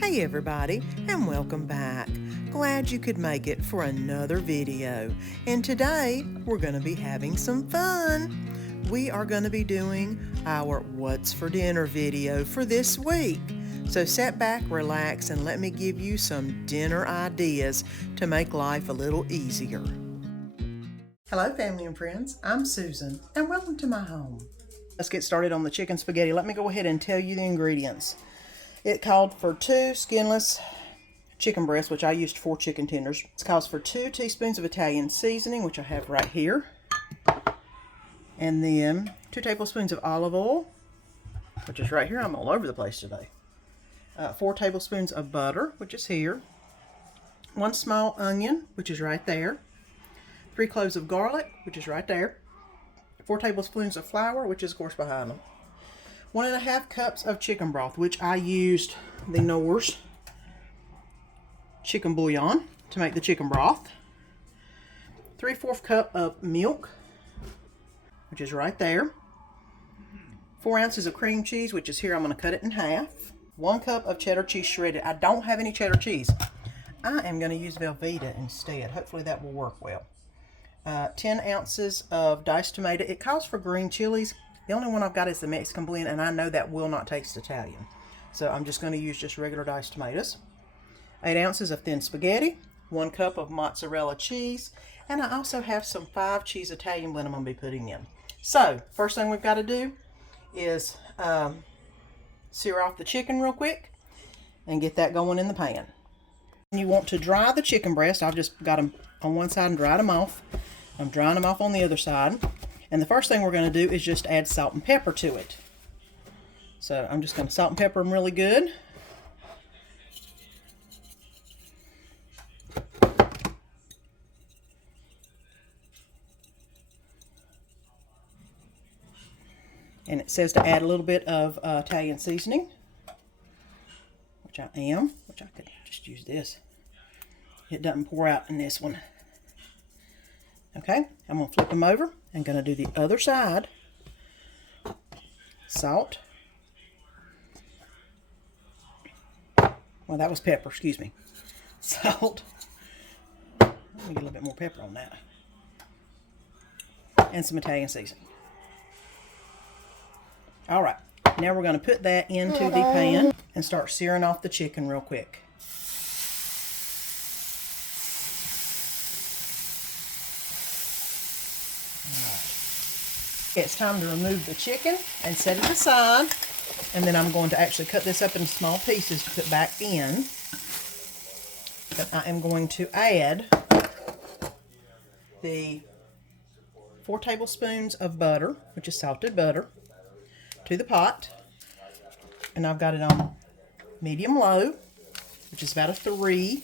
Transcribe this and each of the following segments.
Hey everybody, and welcome back. Glad you could make it for another video. And today, we're going to be having some fun. We are going to be doing our What's for Dinner video for this week. So sit back, relax, and let me give you some dinner ideas to make life a little easier. Hello family and friends, I'm Susan, and welcome to my home. Let's get started on the chicken spaghetti. Let me go ahead and tell you the ingredients. It called for 2 skinless chicken breasts, which I used 4 chicken tenders. It calls for 2 teaspoons of Italian seasoning, which I have right here. And then 2 tablespoons of olive oil, which is right here. I'm all over the place today. 4 tablespoons of butter, which is here. 1 small onion, which is right there. 3 cloves of garlic, which is right there. 4 tablespoons of flour, which is of course behind them. 1.5 cups of chicken broth, which I used the Knorr's chicken bouillon to make the chicken broth. 3/4 cup of milk, which is right there. 4 ounces of cream cheese, which is here. I'm going to cut it in half. 1 cup of cheddar cheese shredded. I don't have any cheddar cheese. I am going to use Velveeta instead. Hopefully that will work well. 10 ounces of diced tomato. It calls for green chilies. The only one I've got is the Mexican blend, and I know that will not taste Italian. So I'm just going to use just regular diced tomatoes. 8 ounces of thin spaghetti. 1 cup of mozzarella cheese. And I also have some 5 cheese Italian blend I'm going to be putting in. So, first thing we've got to do is sear off the chicken real quick and get that going in the pan. You want to dry the chicken breast. I've just got them on one side and dried them off. I'm drying them off on the other side. And the first thing we're going to do is just add salt and pepper to it. So I'm just going to salt and pepper them really good. And it says to add a little bit of Italian seasoning, which I am, which I could just use this. It doesn't pour out in this one. Okay, I'm going to flip them over. I'm going to do the other side. Salt. Well, that was pepper, excuse me. Salt. Let me get a little bit more pepper on that. And some Italian seasoning. All right, now we're going to put that into the pan and start searing off the chicken real quick. It's time to remove the chicken and set it aside, and then I'm going to actually cut this up in small pieces to put back in. But I am going to add the 4 tablespoons of butter, which is salted butter, to the pot, and I've got it on medium-low, which is about a 3,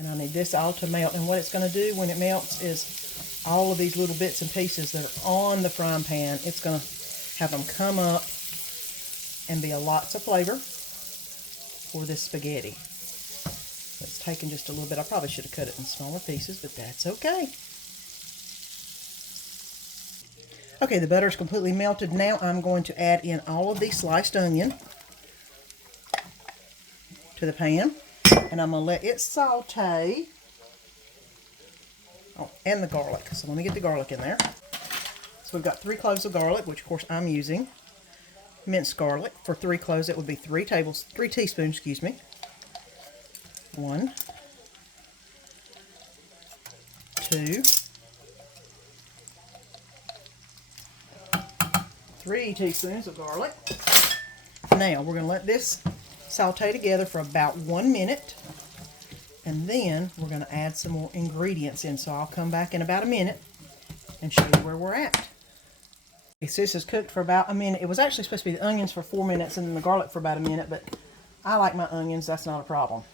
and I need this all to melt. And what it's going to do when it melts is all of these little bits and pieces that are on the frying pan, it's going to have them come up and be lots of flavor for this spaghetti. It's taking just a little bit. I probably should have cut it in smaller pieces, but that's okay. Okay, the butter is completely melted. Now I'm going to add in all of the sliced onion to the pan, and I'm going to let it saute. Oh, and the garlic. So let me get the garlic in there. So we've got 3 cloves of garlic, which of course I'm using minced garlic. For 3 cloves, it would be 3 teaspoons, excuse me. 1, 2, 3 teaspoons of garlic. Now we're going to let this saute together for about 1 minute. And then we're going to add some more ingredients in. So I'll come back in about a minute and show you where we're at. Okay, so this is cooked for about a minute. It was actually supposed to be the onions for 4 minutes and then the garlic for about a minute, but I like my onions. That's not a problem.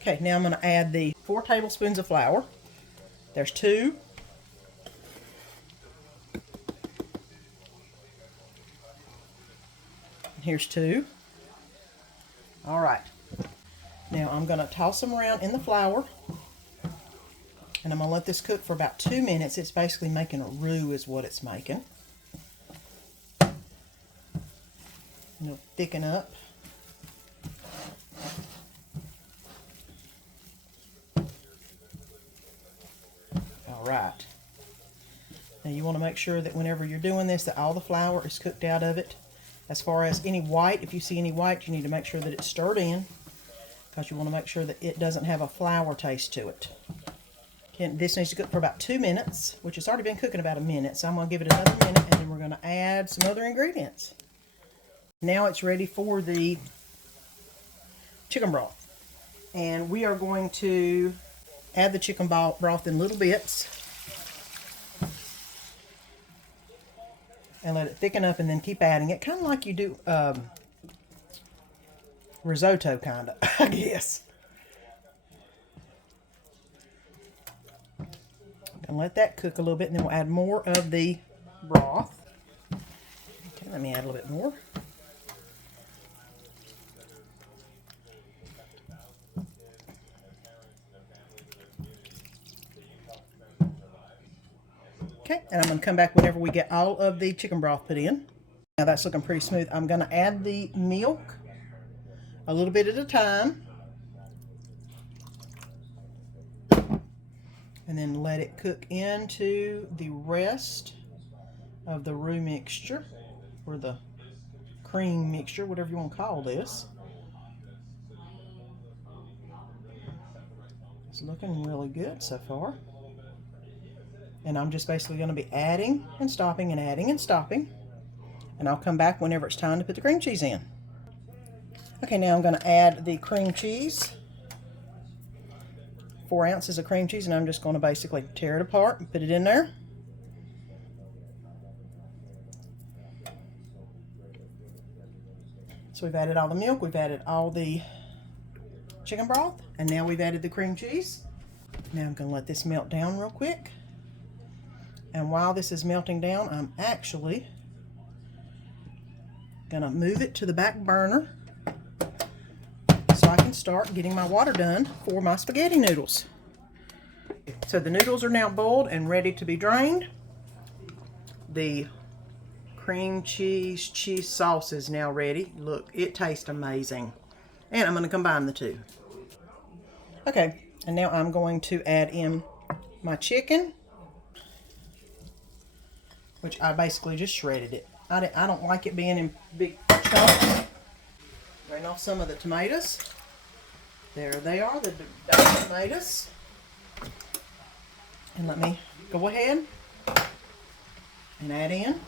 Okay, now I'm going to add the 4 tablespoons of flour. There's 2. Here's 2. All right. Now I'm going to toss them around in the flour, and I'm going to let this cook for about 2 minutes. It's basically making a roux is what it's making. And it'll thicken up. all right. Now you want to make sure that whenever you're doing this, that all the flour is cooked out of it. As far as any white, if you see any white, you need to make sure that it's stirred in, because you want to make sure that it doesn't have a flour taste to it. Okay, this needs to cook for about 2 minutes, which has already been cooking about a minute, so I'm going to give it another minute, and then we're going to add some other ingredients. Now it's ready for the chicken broth. And we are going to add the chicken broth in little bits and let it thicken up, and then keep adding it, kind of like you do risotto, kind of, I guess. And let that cook a little bit, and then we'll add more of the broth. Okay, let me add a little bit more. Okay, and I'm going to come back whenever we get all of the chicken broth put in. Now that's looking pretty smooth. I'm going to add the milk a little bit at a time, and then let it cook into the rest of the roux mixture, or the cream mixture, whatever you want to call this. It's looking really good so far. And I'm just basically going to be adding and stopping and adding and stopping. And I'll come back whenever it's time to put the cream cheese in. Okay, now I'm going to add the cream cheese. 4 ounces of cream cheese, and I'm just going to basically tear it apart and put it in there. So we've added all the milk, we've added all the chicken broth, and now we've added the cream cheese. Now I'm going to let this melt down real quick. And while this is melting down, I'm actually going to move it to the back burner so I can start getting my water done for my spaghetti noodles. So the noodles are now boiled and ready to be drained. The cream cheese sauce is now ready. Look, it tastes amazing. And I'm going to combine the two. Okay, and now I'm going to add in my chicken, which I basically just shredded it. I don't like it being in big chunks. Drain off some of the tomatoes. There they are, the tomatoes. And let me go ahead and add in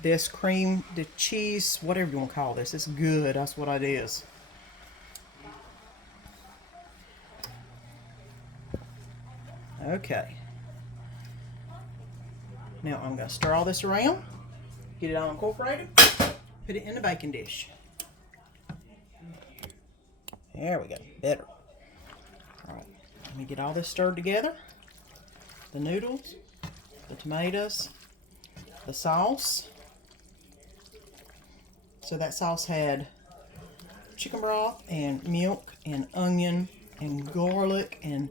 this cream, the cheese, whatever you want to call this. It's good, that's what it is. Okay. Now I'm going to stir all this around, get it all incorporated, put it in the baking dish. There we go, better. All right, let me get all this stirred together. The noodles, the tomatoes, the sauce. So that sauce had chicken broth and milk and onion and garlic and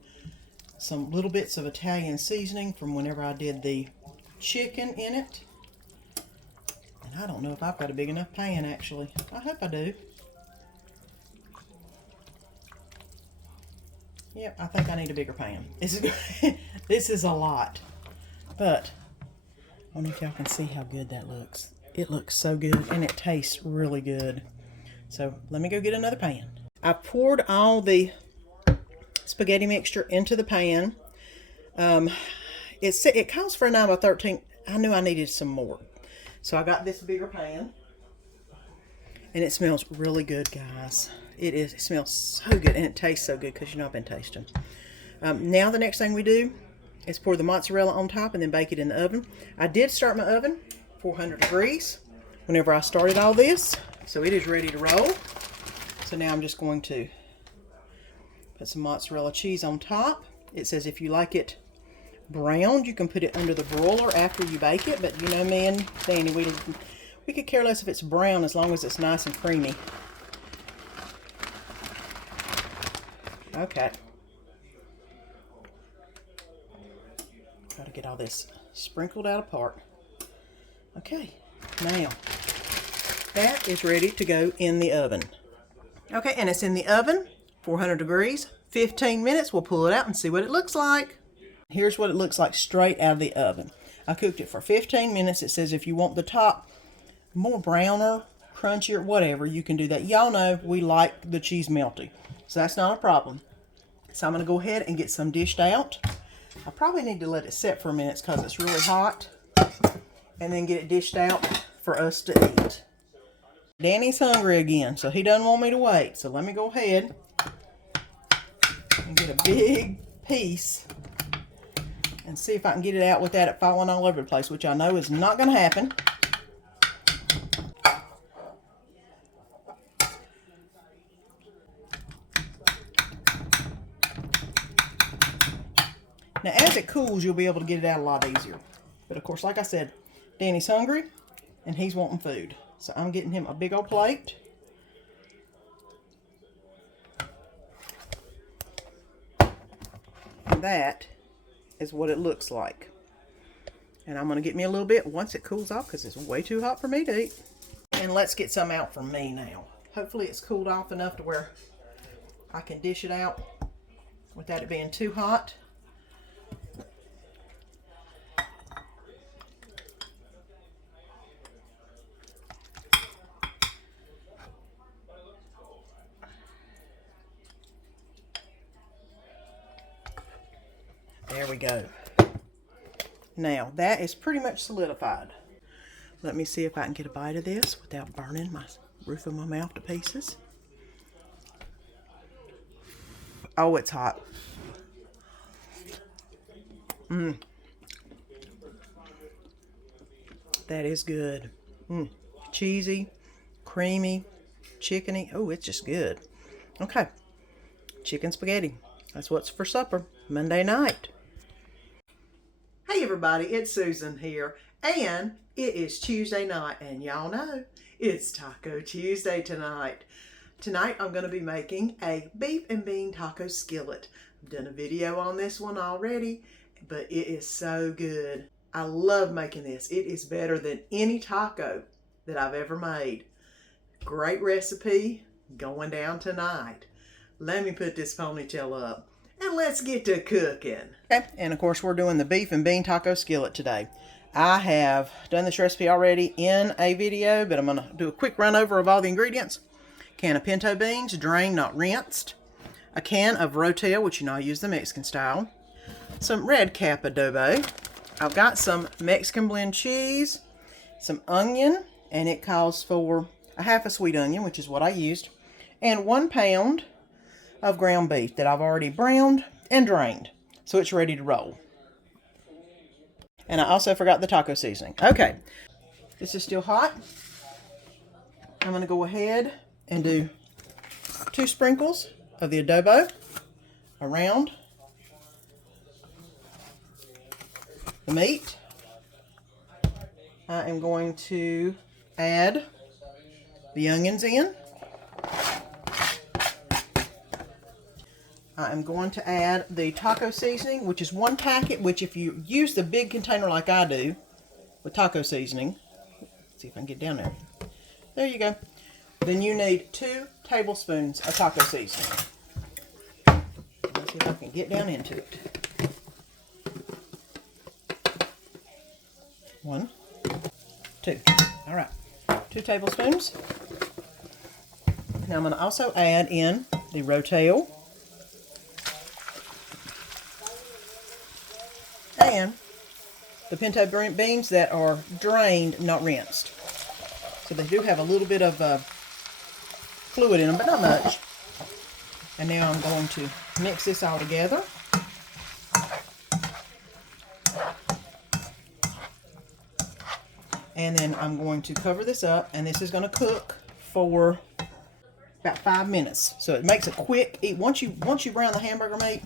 some little bits of Italian seasoning from whenever I did the chicken in it. And I don't know if I've got a big enough pan, actually. I hope I do. Yep, I think I need a bigger pan. This is a lot. But I don't know if y'all can see how good that looks. It looks so good, and it tastes really good. So let me go get another pan. I poured all the spaghetti mixture into the pan. It calls for a 9 by 13. I knew I needed some more. So I got this bigger pan. And it smells really good, guys. It smells so good, and it tastes so good because you know I've been tasting. Now the next thing we do is pour the mozzarella on top and then bake it in the oven. I did start my oven 400 degrees whenever I started all this. So it is ready to roll. So now I'm just going to put some mozzarella cheese on top. It says if you like it browned, you can put it under the broiler after you bake it. But you know me and Danny, we could care less if it's brown as long as it's nice and creamy. Okay. Got to get all this sprinkled out apart. Okay, now that is ready to go in the oven. Okay, and it's in the oven, 400 degrees, 15 minutes. We'll pull it out and see what it looks like. Here's what it looks like straight out of the oven. I cooked it for 15 minutes. It says if you want the top more browner, crunchier, whatever, you can do that. Y'all know we like the cheese melty, so that's not a problem. So I'm going to go ahead and get some dished out. I probably need to let it set for a minute because it's really hot, and then get it dished out for us to eat. Danny's hungry again, so he doesn't want me to wait. So let me go ahead and get a big piece and see if I can get it out without it falling all over the place, which I know is not going to happen. Now, as it cools, you'll be able to get it out a lot easier. But, of course, like I said, Danny's hungry, and he's wanting food. So, I'm getting him a big old plate. And that is what it looks like. And I'm going to get me a little bit once it cools off because it's way too hot for me to eat. And let's get some out for me now. Hopefully, it's cooled off enough to where I can dish it out without it being too hot. There we go. Now, that is pretty much solidified. Let me see if I can get a bite of this without burning my roof of my mouth to pieces. Oh, it's hot. That is good. Cheesy, creamy, chickeny. Oh, it's just good. Okay. Chicken spaghetti. That's what's for supper Monday night. Hey everybody, it's Susan here, and it is Tuesday night, and y'all know it's Taco Tuesday tonight. Tonight I'm going to be making a beef and bean taco skillet. I've done a video on this one already, but it is so good. I love making this. It is better than any taco that I've ever made. Great recipe going down tonight. Let me put this ponytail up. And let's get to cooking. Okay, and of course we're doing the beef and bean taco skillet today. I have done this recipe already in a video, but I'm going to do a quick run over of all the ingredients. Can of pinto beans, drained, not rinsed. A can of rotel, which you know I use the Mexican style. Some red cap adobo. I've got some Mexican blend cheese, some onion, and it calls for a half a sweet onion, which is what I used, and 1 pound of ground beef that I've already browned and drained, so it's ready to roll. And I also forgot the taco seasoning. Okay, this is still hot. I'm going to go ahead and do 2 sprinkles of the adobo around the meat. I am going to add the onions in. I am going to add the taco seasoning, which is 1 packet, which if you use the big container like I do with taco seasoning, let's see if I can get down there. There you go. Then you need 2 tablespoons of taco seasoning. Let's see if I can get down into it. 1, 2. All right, 2 tablespoons. Now I'm going to also add in the rotel and the pinto beans that are drained, not rinsed. So they do have a little bit of fluid in them, but not much. And now I'm going to mix this all together. And then I'm going to cover this up, and this is going to cook for about 5 minutes. So it makes a quick eat. Once you brown the hamburger meat,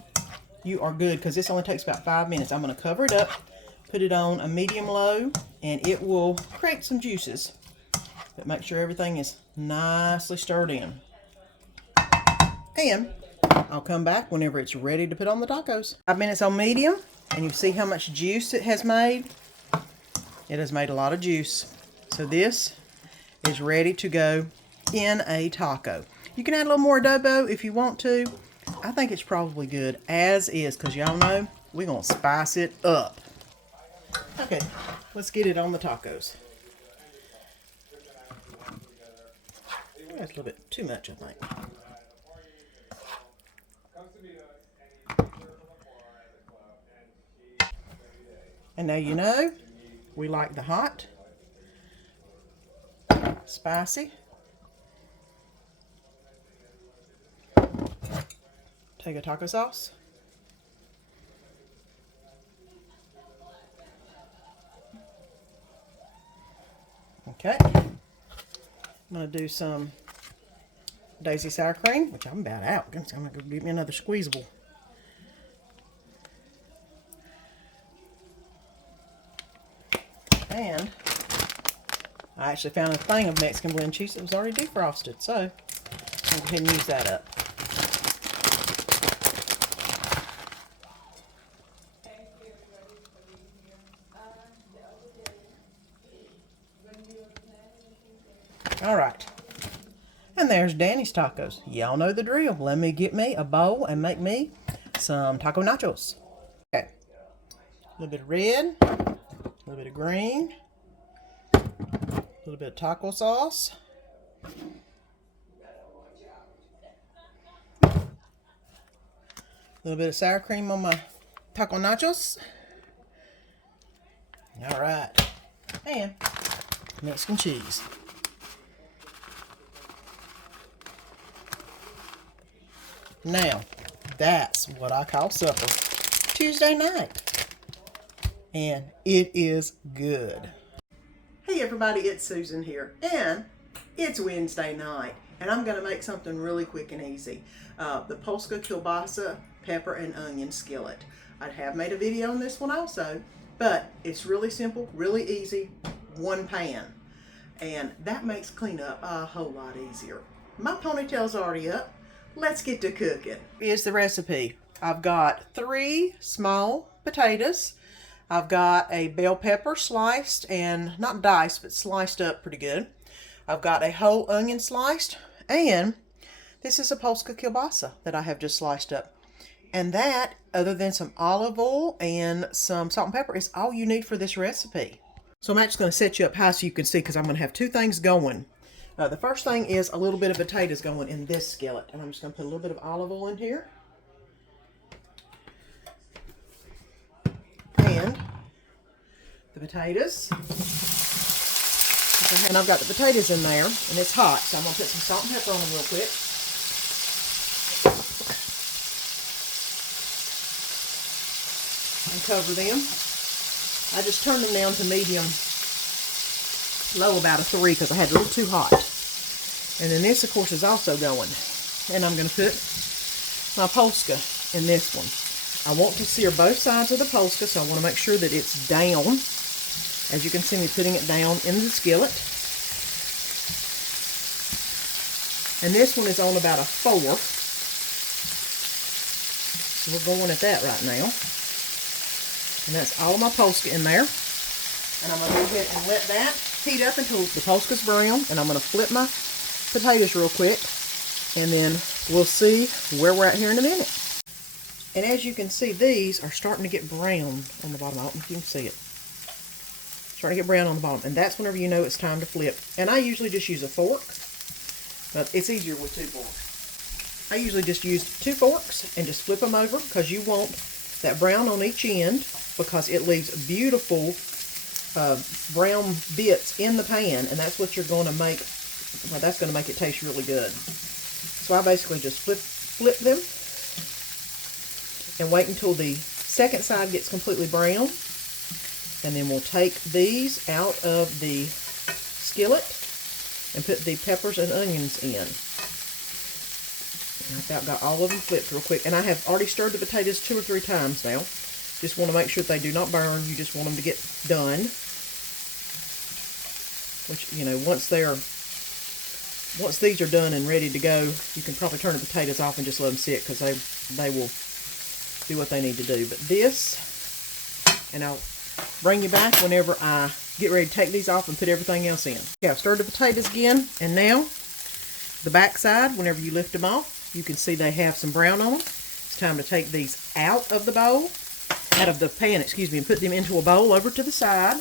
you are good, because this only takes about 5 minutes. I'm going to cover it up, put it on a medium low, and it will create some juices. But make sure everything is nicely stirred in. And I'll come back whenever it's ready to put on the tacos. 5 minutes on medium, and you see how much juice it has made. It has made a lot of juice. So this is ready to go in a taco. You can add a little more adobo if you want to. I think it's probably good as is, because y'all know we're going to spice it up. Okay, let's get it on the tacos. That's a little bit too much, I think. And now you know, we like the hot, spicy. Take a taco sauce. Okay. I'm going to do some daisy sour cream, which I'm about out. I'm going to go get me another squeezable. And I actually found a thing of Mexican blend cheese that was already defrosted, so I'm going to go ahead and use that up. All right. And there's Danny's tacos. Y'all know the drill. Let me get me a bowl and make me some taco nachos. Okay. A little bit of red, a little bit of green, a little bit of taco sauce, a little bit of sour cream on my taco nachos. All right. And Mexican cheese. Now, that's what I call supper Tuesday night. And it is good. Hey everybody, it's Susan here. And it's Wednesday night. And I'm going to make something really quick and easy. The Polska kielbasa pepper and onion skillet. I have made a video on this one also. But it's really simple, really easy, one pan. And that makes cleanup a whole lot easier. My ponytail's already up. Let's get to cooking. Here's the recipe. I've got 3 small potatoes. I've got a bell pepper sliced and not diced, but sliced up pretty good. I've got a whole onion sliced, and this is a Polska kielbasa that I have just sliced up. And that, other than some olive oil and some salt and pepper, is all you need for this recipe. So I'm actually going to set you up high so you can see, because I'm going to have 2 things going. The first thing is a little bit of potatoes going in this skillet. And I'm just going to put a little bit of olive oil in here. And the potatoes. And I've got the potatoes in there, and it's hot. So I'm going to put some salt and pepper on them real quick. And cover them. I just turned them down to medium low, about a 3, because I had it a little too hot. And then this, of course, is also going. And I'm going to put my Polska in this one. I want to sear both sides of the Polska, so I want to make sure that it's down. As you can see me putting it down in the skillet. And this one is on about a 4. So we're going at that right now. And that's all of my Polska in there. And I'm going to go ahead and let that heat up until the Polska's brown. And I'm going to flip my potatoes real quick. And then we'll see where we're at here in a minute. And as you can see, these are starting to get brown on the bottom. I don't know if you can see it. Starting to get brown on the bottom. And that's whenever you know it's time to flip. And I usually just use a fork. But it's easier with 2 forks. I usually just use 2 forks and just flip them over, because you want that brown on each end, because it leaves beautiful brown bits in the pan, and that's what you're going to make. Well, that's going to make it taste really good. So I basically just flip them and wait until the second side gets completely brown, and then we'll take these out of the skillet and put the peppers and onions in. And I've got all of them flipped real quick. And I have already stirred the potatoes 2 or 3 times now. Just want to make sure that they do not burn. You just want them to get done. Which, you know, once these are done and ready to go, you can probably turn the potatoes off and just let them sit, because they will do what they need to do. But this, and I'll bring you back whenever I get ready to take these off and put everything else in. Okay, I've stirred the potatoes again, and now the back side, whenever you lift them off, you can see they have some brown on them. It's time to take these out of the bowl, out of the pan, excuse me, and put them into a bowl over to the side.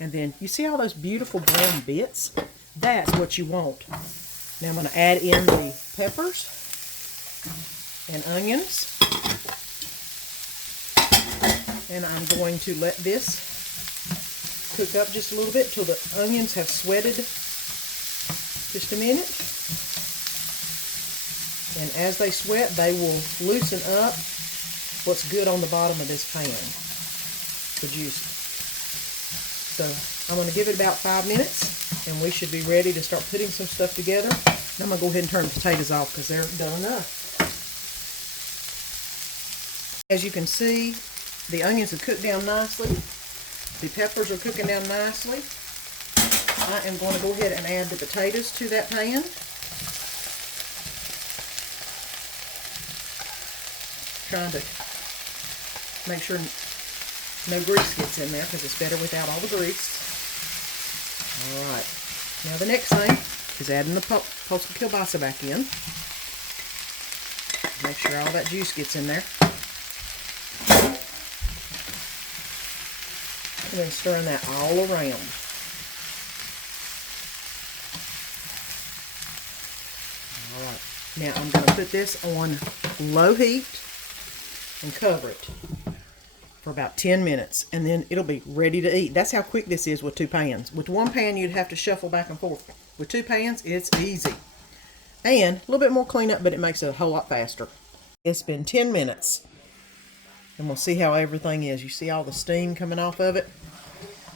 And then you see all those beautiful brown bits? That's what you want. Now I'm going to add in the peppers and onions. And I'm going to let this cook up just a little bit till the onions have sweated just a minute. And as they sweat, they will loosen up what's good on the bottom of this pan, the juice. So I'm going to give it about 5 minutes, and we should be ready to start putting some stuff together. I'm going to go ahead and turn the potatoes off because they're done enough. As you can see, the onions have cooked down nicely. The peppers are cooking down nicely. I am going to go ahead and add the potatoes to that pan. Trying to make sure no grease gets in there because it's better without all the grease. Alright, now the next thing is adding the Polska Kielbasa back in. Make sure all that juice gets in there. And then stirring that all around. Alright, now I'm going to put this on low heat and cover it for about 10 minutes, and then it'll be ready to eat. That's how quick this is with 2 pans. With 1 pan, you'd have to shuffle back and forth. With 2 pans, it's easy. And a little bit more cleanup, but it makes it a whole lot faster. It's been 10 minutes, and we'll see how everything is. You see all the steam coming off of it?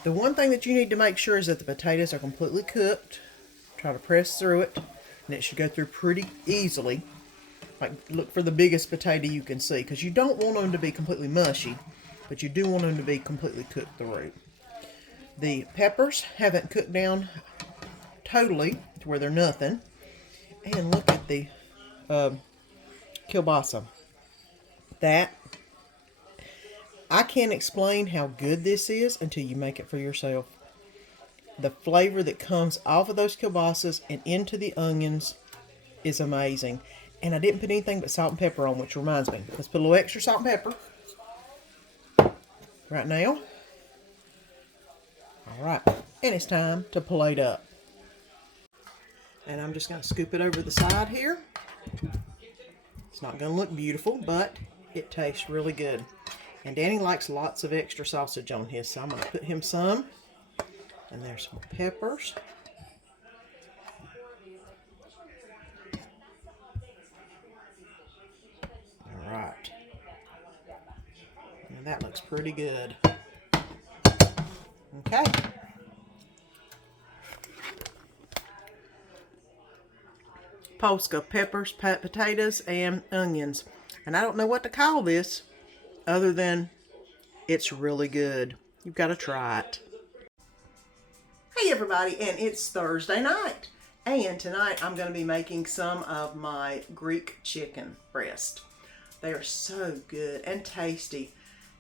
The one thing that you need to make sure is that the potatoes are completely cooked. Try to press through it, and it should go through pretty easily. Like, look for the biggest potato you can see, because you don't want them to be completely mushy, but you do want them to be completely cooked through. The peppers haven't cooked down totally to where they're nothing. And look at the kielbasa. That, I can't explain how good this is until you make it for yourself. The flavor that comes off of those kielbasas and into the onions is amazing. And I didn't put anything but salt and pepper on, which reminds me. Let's put a little extra salt and pepper right now. Alright, and it's time to plate up. And I'm just going to scoop it over the side here. It's not going to look beautiful, but it tastes really good. And Danny likes lots of extra sausage on his, so I'm going to put him some. And there's some peppers. Alright. And that looks pretty good. Okay. Polska peppers, potatoes, and onions. And I don't know what to call this other than it's really good. You've got to try it. Hey everybody, and it's Thursday night. And tonight I'm going to be making some of my Greek chicken breast. They are so good and tasty.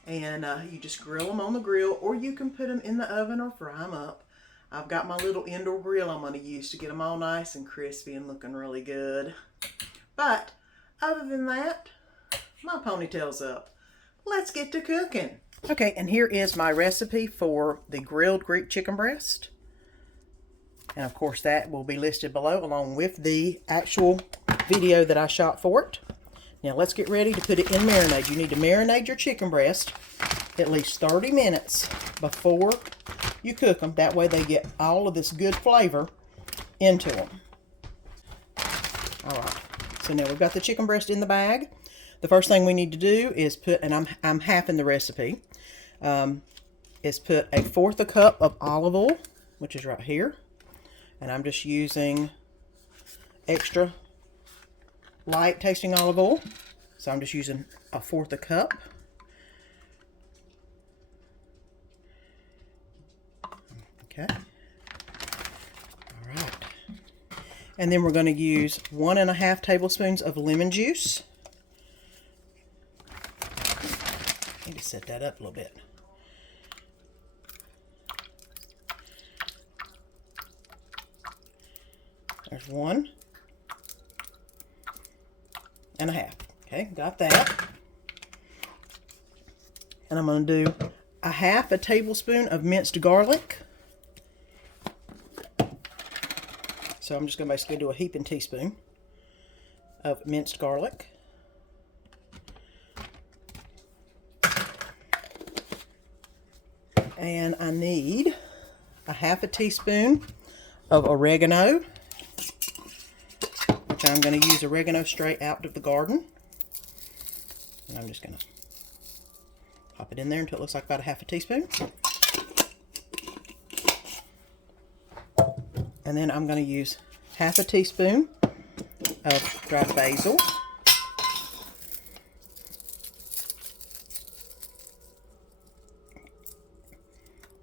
And you just grill them on the grill, or you can put them in the oven or fry them up. I've got my little indoor grill I'm going to use to get them all nice and crispy and looking really good. But other than that, my ponytail's up. Let's get to cooking. Okay, and here is my recipe for the grilled Greek chicken breast. And of course that will be listed below along with the actual video that I shot for it. Now let's get ready to put it in marinade. You need to marinate your chicken breast at least 30 minutes before you cook them. That way they get all of this good flavor into them. Alright, so now we've got the chicken breast in the bag. The first thing we need to do is put, and I'm halving the recipe, is put 1/4 cup of olive oil, which is right here. And I'm just using extra light tasting olive oil. So I'm just using 1/4 cup. Okay. All right. And then we're going to use 1½ tablespoons of lemon juice. Need to set that up a little bit. There's 1 1/2. Okay, got that. And I'm going to do 1/2 tablespoon of minced garlic. So I'm just going to basically do a heaping teaspoon of minced garlic. And I need 1/2 teaspoon of oregano, which I'm going to use oregano straight out of the garden. And I'm just going to pop it in there until it looks like about 1/2 teaspoon. And then I'm going to use 1/2 teaspoon of dried basil.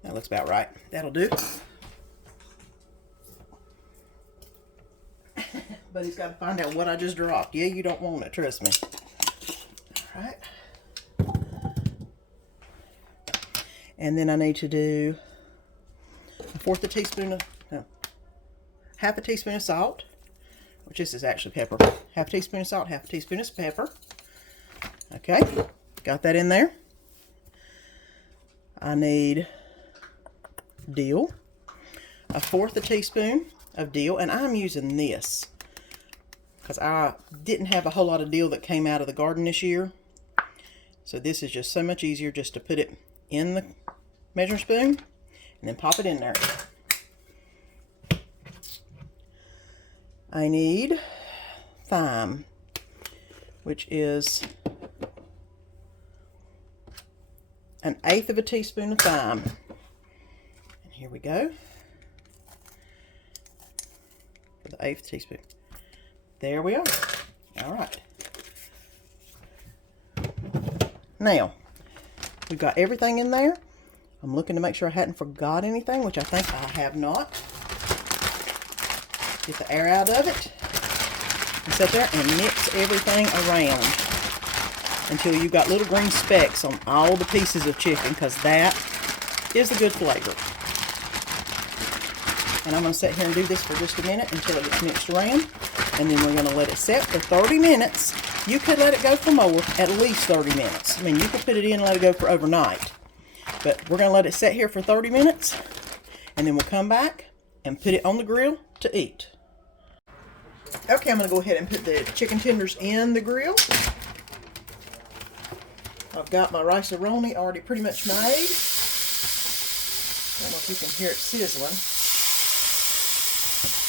That looks about right. That'll do. But he's got to find out what I just dropped. Yeah, you don't want it, trust me. All right. And then I need to do 1/4 teaspoon of, no, 1/2 teaspoon of salt, which this is actually pepper. 1/2 teaspoon of salt, 1/2 teaspoon of pepper. Okay, got that in there. I need dill, 1/4 teaspoon of dill, and I'm using this because I didn't have a whole lot of dill that came out of the garden this year. So this is just so much easier just to put it in the measuring spoon and then pop it in there. I need thyme, which is 1/8 teaspoon of thyme. And here we go. For the 1/8 teaspoon. There we are. All right. Now, we've got everything in there. I'm looking to make sure I hadn't forgot anything, which I think I have not. Get the air out of it. And sit there and mix everything around until you've got little green specks on all the pieces of chicken, because that is the good flavor. And I'm going to sit here and do this for just a minute until it gets mixed around. And then we're going to let it set for 30 minutes. You could let it go for more, at least 30 minutes. I mean, you could put it in and let it go for overnight. But we're going to let it set here for 30 minutes. And then we'll come back and put it on the grill to eat. Okay, I'm going to go ahead and put the chicken tenders in the grill. I've got my rice-a-roni already pretty much made. I don't know if you can hear it sizzling.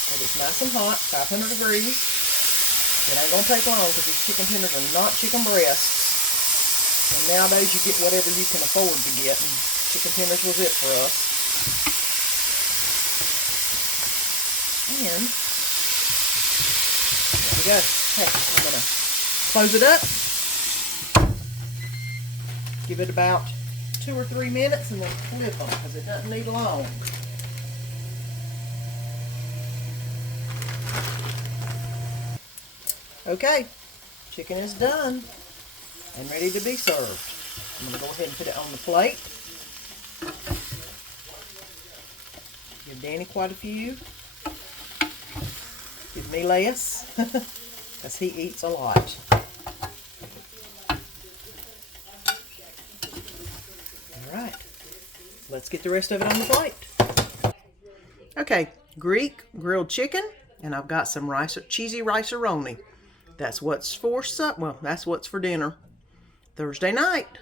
It is nice and hot, 500 degrees. It ain't going to take long because these chicken tenders are not chicken breasts. And nowadays you get whatever you can afford to get. And chicken tenders was it for us. And there we go. Hey, I'm going to close it up. Give it about 2 or 3 minutes and then flip them because it doesn't need long. Okay, chicken is done and ready to be served. I'm going to go ahead and put it on the plate. Give Danny quite a few. Give me less because he eats a lot. Alright, let's get the rest of it on the plate. Okay, Greek grilled chicken, and I've got some cheesy rice-a-roni. That's what's for supper. Well, that's what's for dinner Thursday night.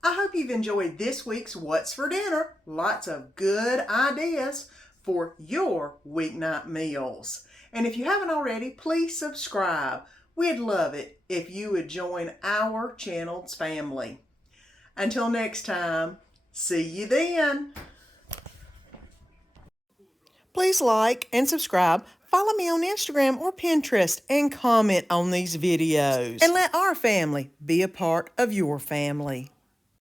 I hope you've enjoyed this week's What's for Dinner. Lots of good ideas for your weeknight meals. And if you haven't already, please subscribe. We'd love it if you would join our channel's family. Until next time, see you then. Please like and subscribe. Follow me on Instagram or Pinterest and comment on these videos. And let our family be a part of your family.